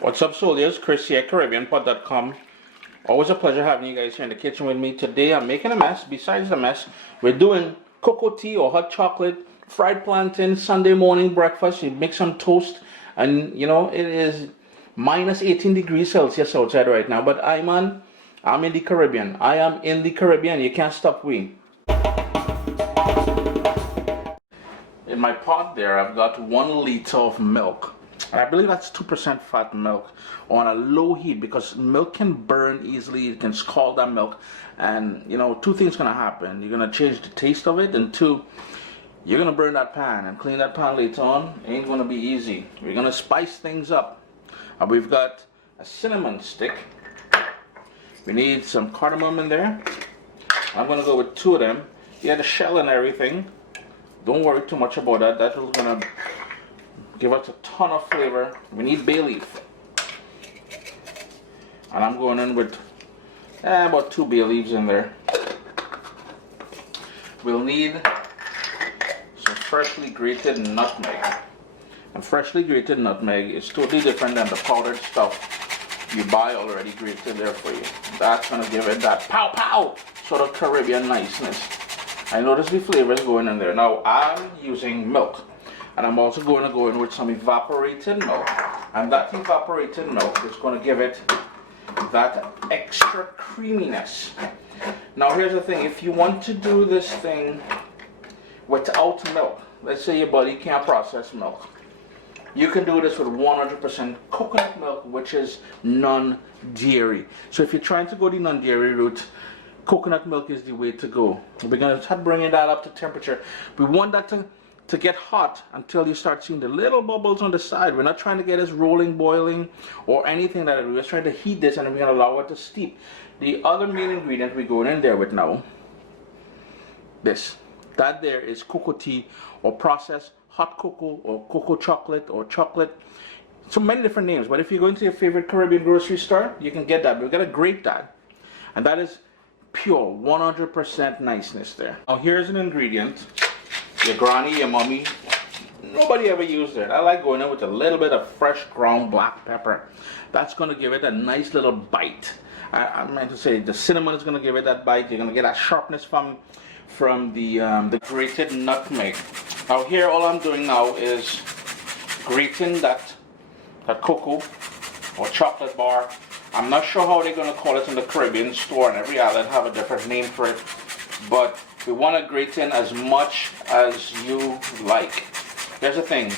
What's up, soldiers? Chris here, CaribbeanPot.com. Always a pleasure having you guys here in the kitchen with me. Today I'm making a mess. Besides the mess, we're doing cocoa tea or hot chocolate, fried plantain, Sunday morning breakfast. You make some toast, and you know it is minus 18 degrees Celsius outside right now. But I'm in the Caribbean. I am in the Caribbean. You can't stop me. In my pot there, I've got 1 liter of milk. I believe that's 2% fat milk on a low heat, because milk can burn easily. It can scald that milk, and you know, two things gonna happen. You're gonna change the taste of it, and two, you're gonna burn that pan and clean that pan later on. Ain't gonna be easy. We're gonna spice things up. We've got a cinnamon stick. We need some cardamom in there. I'm gonna go with 2 of them. Yeah, the shell and everything. Don't worry too much about that. That is gonna give us a ton of flavor. We need bay leaf. And I'm going in with about 2 bay leaves in there. We'll need some freshly grated nutmeg. And freshly grated nutmeg is totally different than the powdered stuff you buy already grated there for you. That's going to give it that pow pow sort of Caribbean niceness. I notice the flavors going in there. Now I'm using milk. And I'm also going to go in with some evaporated milk. And that evaporated milk is going to give it that extra creaminess. Now here's the thing. If you want to do this thing without milk, let's say your body can't process milk, you can do this with 100% coconut milk, which is non-dairy. So if you're trying to go the non-dairy route, coconut milk is the way to go. We're going to start bringing that up to temperature. We want that to get hot until you start seeing the little bubbles on the side. We're not trying to get this rolling, boiling, or anything like that. We're just trying to heat this, and we're going to allow it to steep. The other main ingredient we're going in there with now, that there is cocoa tea, or processed hot cocoa, or cocoa chocolate, or chocolate. So many different names, but if you go into your favorite Caribbean grocery store, you can get that. We're going to grate that, and that is pure 100% niceness there. Now here's an ingredient your granny, your mommy, nobody ever used it. I like going in with a little bit of fresh ground black pepper. That's going to give it a nice little bite. I meant to say the cinnamon is going to give it that bite. You're going to get that sharpness from the grated nutmeg. Now here, all I'm doing now is grating that cocoa or chocolate bar. I'm not sure how they're going to call it in the Caribbean store, and every island have a different name for it, but we want to grate in as much as you like. Here's the thing.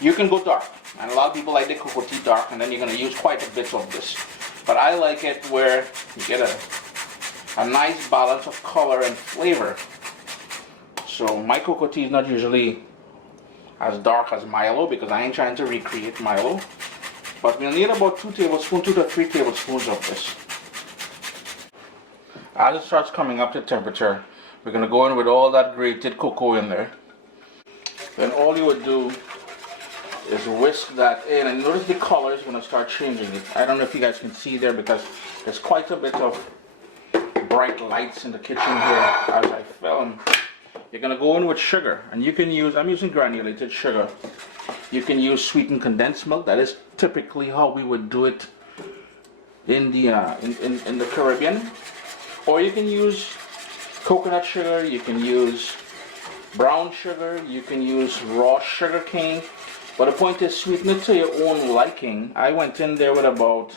You can go dark, and a lot of people like the cocoa tea dark, and then you're going to use quite a bit of this. But I like it where you get a nice balance of color and flavor. So my cocoa tea is not usually as dark as Milo, because I ain't trying to recreate Milo. But we'll need about 2 to 3 tablespoons of this. As it starts coming up to temperature, we're going to go in with all that grated cocoa in there. Then all you would do is whisk that in, and notice the color is going to start changing. I don't know if you guys can see there, because there's quite a bit of bright lights in the kitchen here as I film. You're going to go in with sugar, and you can use, I'm using granulated sugar. You can use sweetened condensed milk. That is typically how we would do it in the Caribbean. Or you can use coconut sugar, you can use brown sugar, you can use raw sugar cane. But the point is, sweeten it to your own liking. I went in there with about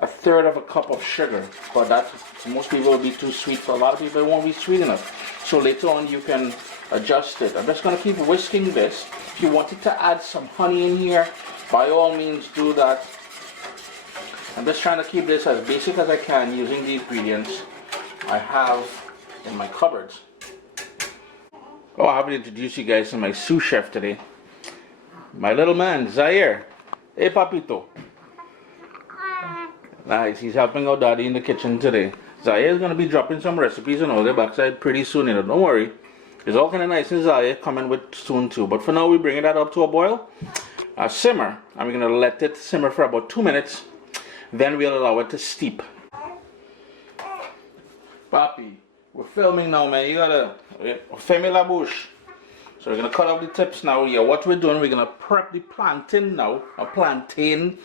1/3 of a cup of sugar, but that most people will be too sweet. For a lot of people, it won't be sweet enough. So later on, you can adjust it. I'm just going to keep whisking this. If you wanted to add some honey in here, by all means do that. I'm just trying to keep this as basic as I can using the ingredients I have in my cupboards. Oh, I haven't introduced you guys to my sous chef today. My little man, Zaire. Hey, Papito. Nice, he's helping out Daddy in the kitchen today. Zaire is going to be dropping some recipes and all the backside pretty soon, you know. Don't worry. It's all kind of nice, and Zaire coming with soon too. But for now, we're bringing that up to a boil. Simmer. And we're going to let it simmer for about 2 minutes. Then we'll allow it to steep. Papi, we're filming now, man. You gotta fermer la bouche. So we're gonna cut off the tips now. Yeah, what we're doing, we're gonna prep the plantain now. A plantain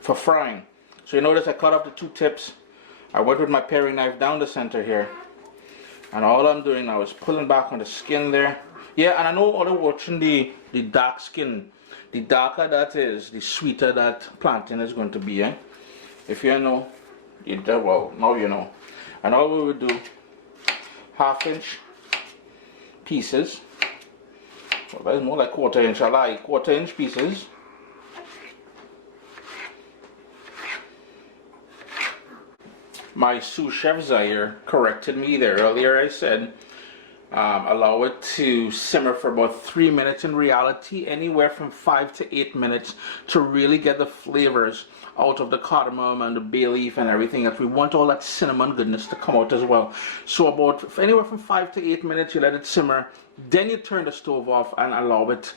for frying. So you notice I cut off the 2 tips. I went with my paring knife down the center here. And all I'm doing now is pulling back on the skin there. Yeah, and I know all are watching the dark skin. The darker that is, the sweeter that plantain is going to be, eh? If you know, well, now you know. And all we would do, 1/2 inch pieces. Well, that's more like 1/4 inch. I like 1/4 inch pieces. My sous chef Zaire corrected me there earlier. I said allow it to simmer for about 3 minutes. In reality, anywhere from 5 to 8 minutes to really get the flavors out of the cardamom and the bay leaf and everything. That we want all that cinnamon goodness to come out as well. So about anywhere from 5 to 8 minutes, you let it simmer. Then you turn the stove off and allow it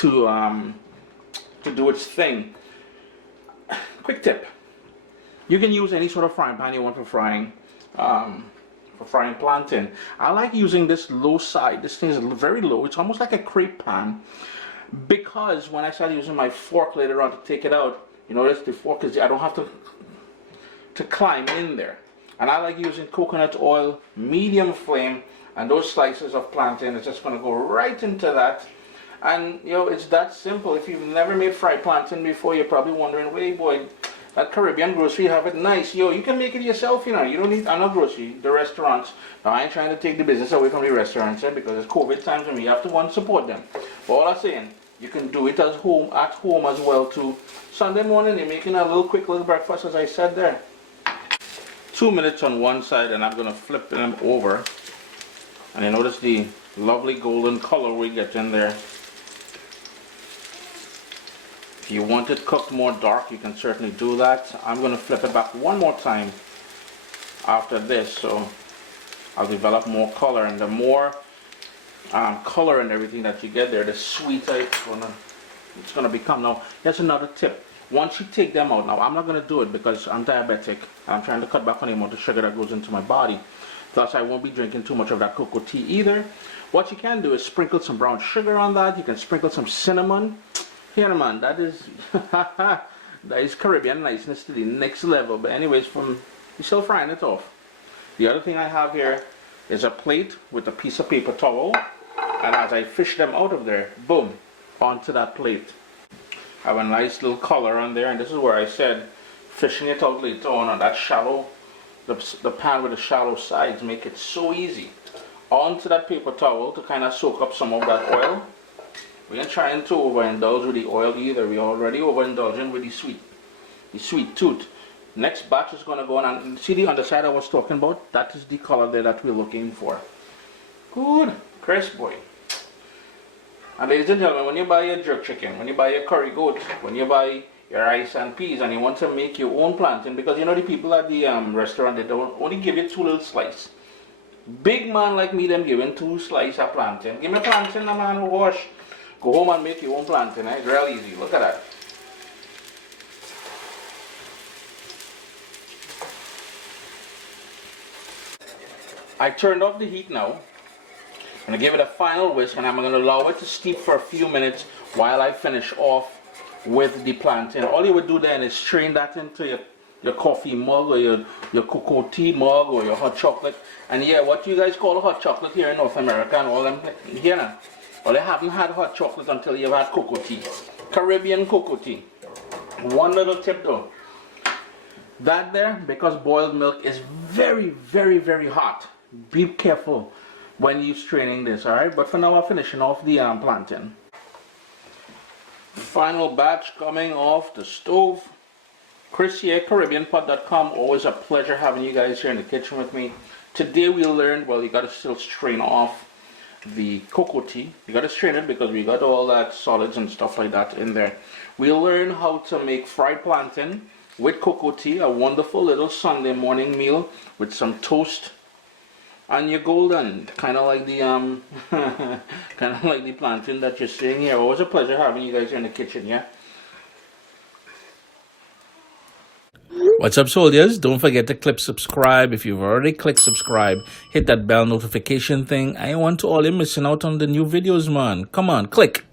to do its thing. Quick tip. You can use any sort of frying pan you want for frying plantain. I like using this low side. This thing is very low. It's almost like a crepe pan, because when I start using my fork later on to take it out, you notice the fork is, I don't have to climb in there. And I like using coconut oil, medium flame, and those slices of plantain is just going to go right into that. And you know, it's that simple. If you've never made fried plantain before, you're probably wondering, wait boy, that Caribbean grocery have it nice. Yo, you can make it yourself, you know. You don't need another grocery, the restaurants. Now, I ain't trying to take the business away from the restaurants, because it's COVID times and we have to want to support them. But all I'm saying, you can do it at home as well too. Sunday morning, you're making a quick little breakfast, as I said there. 2 minutes on one side, and I'm going to flip them over. And you notice the lovely golden color we get in there. If you want it cooked more dark, you can certainly do that. I'm going to flip it back one more time after this, so I'll develop more color. And the more color and everything that you get there, the sweeter it's gonna become. Now, here's another tip. Once you take them out, now I'm not going to do it because I'm diabetic. I'm trying to cut back on the amount of sugar that goes into my body. Thus, I won't be drinking too much of that cocoa tea either. What you can do is sprinkle some brown sugar on that. You can sprinkle some cinnamon. Here, man, that is that is Caribbean niceness to the next level. But anyways, you're still frying it off. The other thing I have here is a plate with a piece of paper towel, and as I fish them out of there, boom, onto that plate. I have a nice little color on there, and this is where I said fishing it out later on that shallow, the pan with the shallow sides make it so easy. Onto that paper towel to kind of soak up some of that oil. We ain't trying to overindulge with the oil either. We're already overindulging with the sweet tooth. Next batch is going to go on, and see the underside I was talking about? That is the color there that we're looking for. Good, crisp boy. And ladies and gentlemen, when you buy your jerk chicken, when you buy your curry goat, when you buy your rice and peas, and you want to make your own plantain, because you know the people at the restaurant, they don't only give you 2 little slices. Big man like me, them giving 2 slices of plantain. Give me plantain, man, wash. Go home and make your own plantain, eh? It's real easy. Look at that. I turned off the heat now. I'm going to give it a final whisk, and I'm going to allow it to steep for a few minutes while I finish off with the plantain. All you would do then is strain that into your coffee mug, or your cocoa tea mug, or your hot chocolate. And yeah, what you guys call hot chocolate here in North America and all them here now. Well, I haven't had hot chocolate until you've had cocoa tea. Caribbean cocoa tea. One little tip though. That there, because boiled milk is very, very, very hot. Be careful when you're straining this, alright? But for now, I'm finishing off the plantain. Final batch coming off the stove. Chris here, CaribbeanPot.com. Always a pleasure having you guys here in the kitchen with me. Today we learned, well, you got to still strain off the cocoa tea. You got to strain it because we got all that solids and stuff like that in there. We'll learn how to make fried plantain with cocoa tea, a wonderful little Sunday morning meal with some toast, and you're golden, kind of like the kind of like the plantain that you're seeing here. Always a pleasure having you guys here in the kitchen, yeah. What's up, soldiers? Don't forget to click subscribe. If you've already clicked subscribe, hit that bell notification thing. I want to all you missing out on the new videos, man. Come on, click.